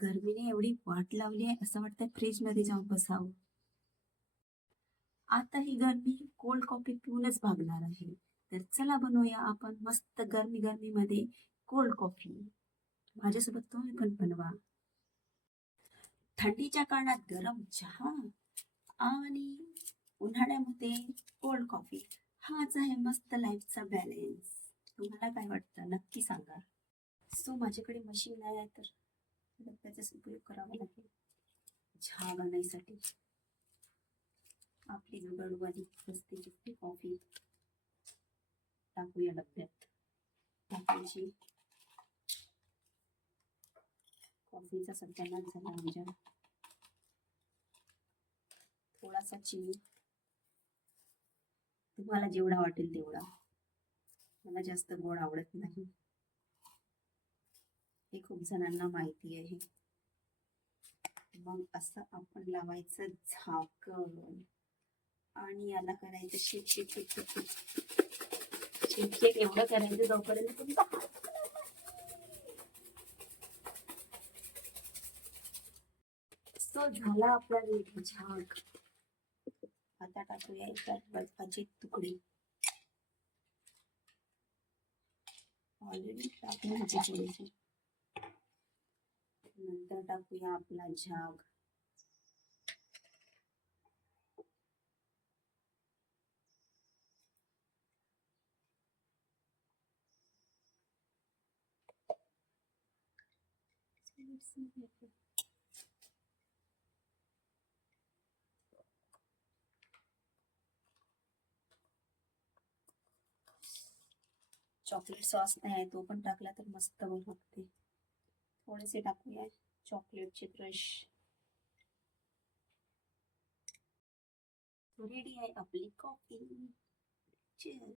गरमीने एवढी वाट लावली आहे, असं वाटतंय फ्रीज मध्ये जाऊन बसावं. आता ही गरमी कोल्ड कॉफी पिऊनच भागणार आहे. तर चला बनवूया आपण मस्त गरमी गरमी मध्ये कोल्ड कॉफी. माझ्यासोबत तुम्ही पण बनवा. थंडीच्या काळात गरम चहा आणि उन्हाळ्यामध्ये कोल्ड कॉफी. हाच आहे मस्त लाईफचा बॅलन्स. तुम्हाला काय वाटतं नक्की सांगा. सो माझ्याकडे मशीन नाही आहे तर डब्याचाच उपयोग करावा लागेल चहा बनवण्यासाठी. आपली जुगाडवाली मस्त कॉफी टाकूया डब्यात. टाकायची. कॉफीचा सत्यानाश झाला आमच्या. थोडासा चिनी, तुम्हाला जेवढा वाटेल तेवढा. मला जास्त गोड आवडत नाही, हे खूप जणांना माहिती आहे. मग असं आपण लावायचं झाकण आणि याला करायचं शेक शेक शेक शेक शेक शेक एवढं करायचं जोपर्यंत तुमचा तो झाला आपला रेडी झाक. आता टाकूया एकाच बर्फाचे तुकडे. ऑलरेडी टाकून होते थोडेसे. नंतर टाकूया आपला झाग. चॉकलेट सॉस नाही आहे, तो पण टाकला तर मस्त लागते. थोडेसे टाकूया चॉकलेटचे क्रश. रेडी आहे आपली कॉफी. चीअर्स.